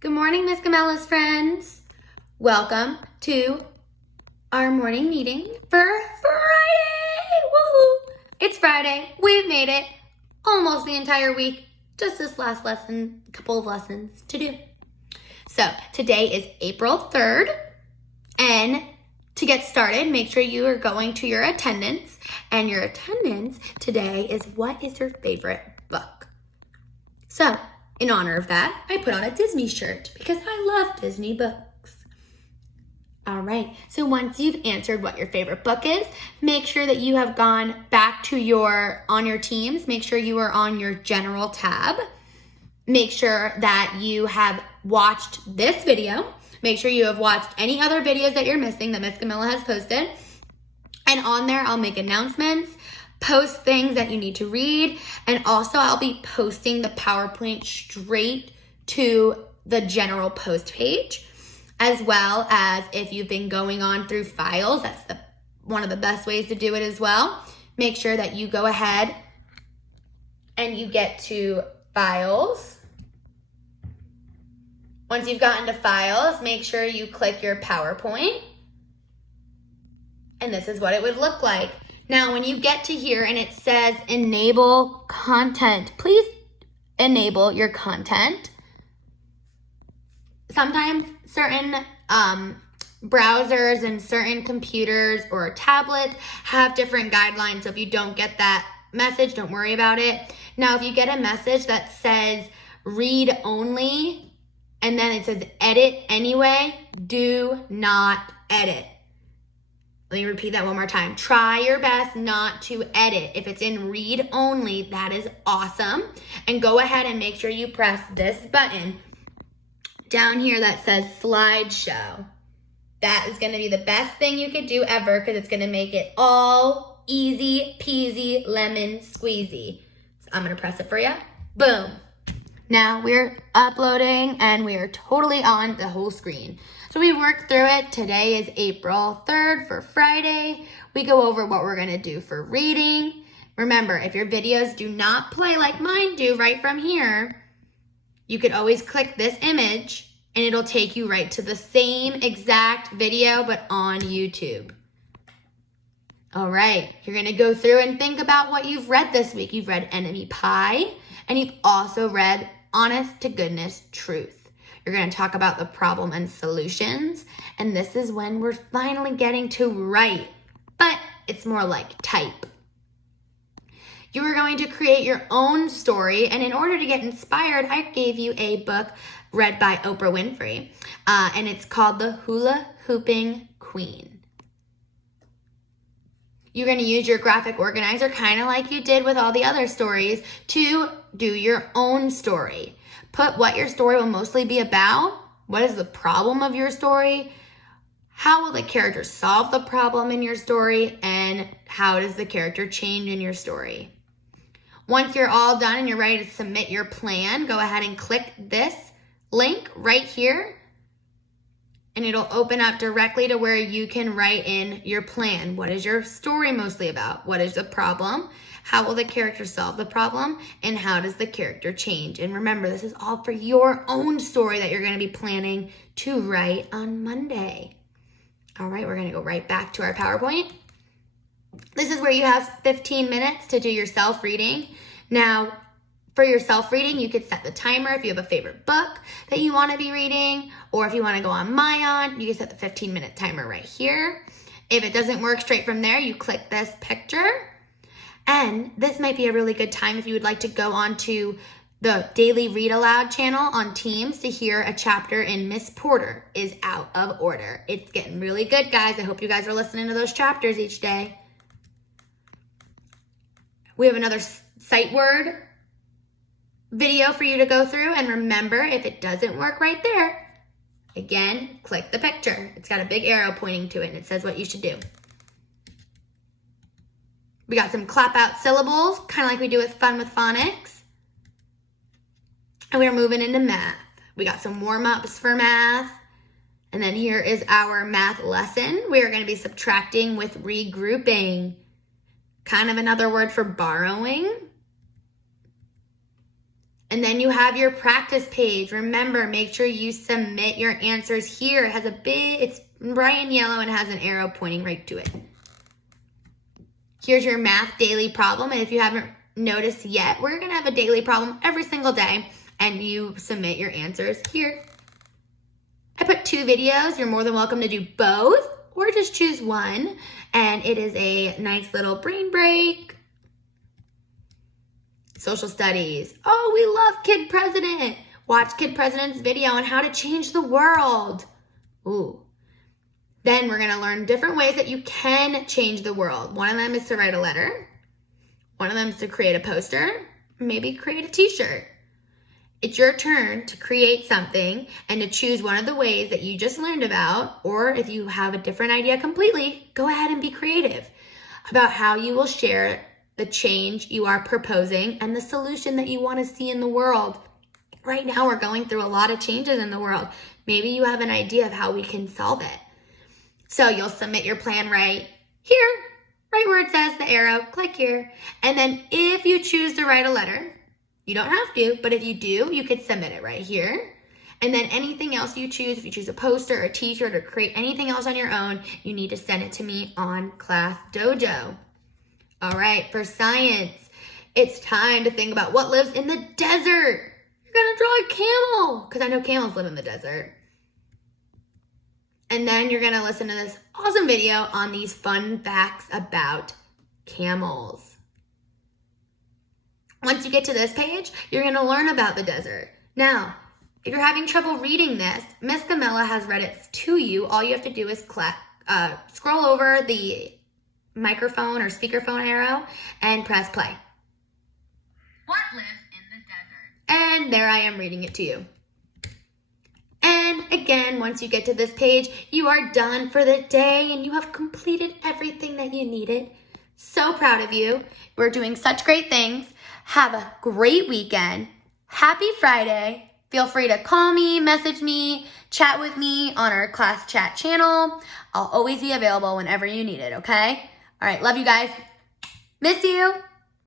Good morning, Miss Gamella's friends. Welcome to our morning meeting for Friday. Woohoo! It's Friday. We've made it almost the entire week. Just this last lesson, a couple of lessons to do. So today is April 3rd. And to get started, make sure you are going to your attendance. And your attendance today is, what is your favorite book? So, in honor of that, I put on a Disney shirt because I love Disney books. All right, so once you've answered what your favorite book is, make sure that you have gone back to on your teams. Make sure you are on your general tab. Make sure that you have watched this video. Make sure you have watched any other videos that you're missing that Miss Gamella has posted. And on there, I'll make announcements, post things that you need to read, and also I'll be posting the PowerPoint straight to the general post page, as well as if you've been going on through files, that's one of the best ways to do it as well. Make sure that you go ahead and you get to files. Once you've gotten to files, make sure you click your PowerPoint, and this is what it would look like. Now, when you get to here and it says enable content, please enable your content. Sometimes certain browsers and certain computers or tablets have different guidelines. So if you don't get that message, don't worry about it. Now, if you get a message that says read only, and then it says edit anyway, do not edit. Let me repeat that one more time. Try your best not to edit. If it's in read only, that is awesome. And go ahead and make sure you press this button down here that says slideshow. That is going to be the best thing you could do ever because it's going to make it all easy peasy lemon squeezy. So I'm going to press it for you. Boom. Now we're uploading and we are totally on the whole screen. So we worked through it. Today is April 3rd for Friday. We go over what we're gonna do for reading. Remember, if your videos do not play like mine do right from here, you could always click this image and it'll take you right to the same exact video, but on YouTube. All right, you're gonna go through and think about what you've read this week. You've read Enemy Pie, and you've also read Honest to Goodness Truth. You're going to talk about the problem and solutions, and this is when we're finally getting to write, but it's more like type. You are going to create your own story, and in order to get inspired, I gave you a book read by Oprah Winfrey, and it's called The Hula Hooping Queen. You're going to use your graphic organizer, kind of like you did with all the other stories, to do your own story. Put what your story will mostly be about. What is the problem of your story? How will the character solve the problem in your story? And how does the character change in your story? Once you're all done and you're ready to submit your plan, go ahead and click this link right here. And it'll open up directly to where you can write in your plan. What is your story mostly about? What is the problem? How will the character solve the problem? And how does the character change? And remember, this is all for your own story that you're going to be planning to write on Monday. All right, we're going to go right back to our PowerPoint. This is where you have 15 minutes to do your self-reading. Now, for your self-reading, you could set the timer if you have a favorite book that you want to be reading, or if you want to go on Mayan, you can set the 15-minute timer right here. If it doesn't work straight from there, you click this picture. And this might be a really good time if you would like to go on to the Daily Read Aloud channel on Teams to hear a chapter in Miss Porter is Out of Order. It's getting really good, guys. I hope you guys are listening to those chapters each day. We have another sight word video for you to go through. And remember, if it doesn't work right there, again, click the picture. It's got a big arrow pointing to it and it says what you should do. We got some clap out syllables, kind of like we do with Fun with Phonics. And we're moving into math. We got some warm-ups for math. And then here is our math lesson. We are going to be subtracting with regrouping. Kind of another word for borrowing. And then you have your practice page. Remember, make sure you submit your answers here. It has it's bright and yellow and has an arrow pointing right to it. Here's your math daily problem. And if you haven't noticed yet, we're gonna have a daily problem every single day, and you submit your answers here. I put 2 videos. You're more than welcome to do both or just choose one. And it is a nice little brain break. Social studies. Oh, we love Kid President. Watch Kid President's video on how to change the world. Ooh. Then we're gonna learn different ways that you can change the world. One of them is to write a letter. One of them is to create a poster, maybe create a t-shirt. It's your turn to create something and to choose one of the ways that you just learned about, or if you have a different idea completely, go ahead and be creative about how you will share the change you are proposing and the solution that you want to see in the world. Right now, we're going through a lot of changes in the world. Maybe you have an idea of how we can solve it. So you'll submit your plan right here, right where it says the arrow, click here. And then if you choose to write a letter, you don't have to, but if you do, you could submit it right here. And then anything else you choose, if you choose a poster or a t-shirt or create anything else on your own, you need to send it to me on Class Dojo. All right, for science, it's time to think about what lives in the desert. You're gonna draw a camel, because I know camels live in the desert. And then you're gonna listen to this awesome video on these fun facts about camels. Once you get to this page, you're gonna learn about the desert. Now, if you're having trouble reading this, Miss Camilla has read it to you. All you have to do is scroll over the microphone or speakerphone arrow and press play. What lives in the desert? And there I am reading it to you. And again, once you get to this page, you are done for the day and you have completed everything that you needed. So proud of you. We're doing such great things. Have a great weekend. Happy Friday. Feel free to call me, message me, chat with me on our class chat channel. I'll always be available whenever you need it, okay? All right, love you guys. Miss you.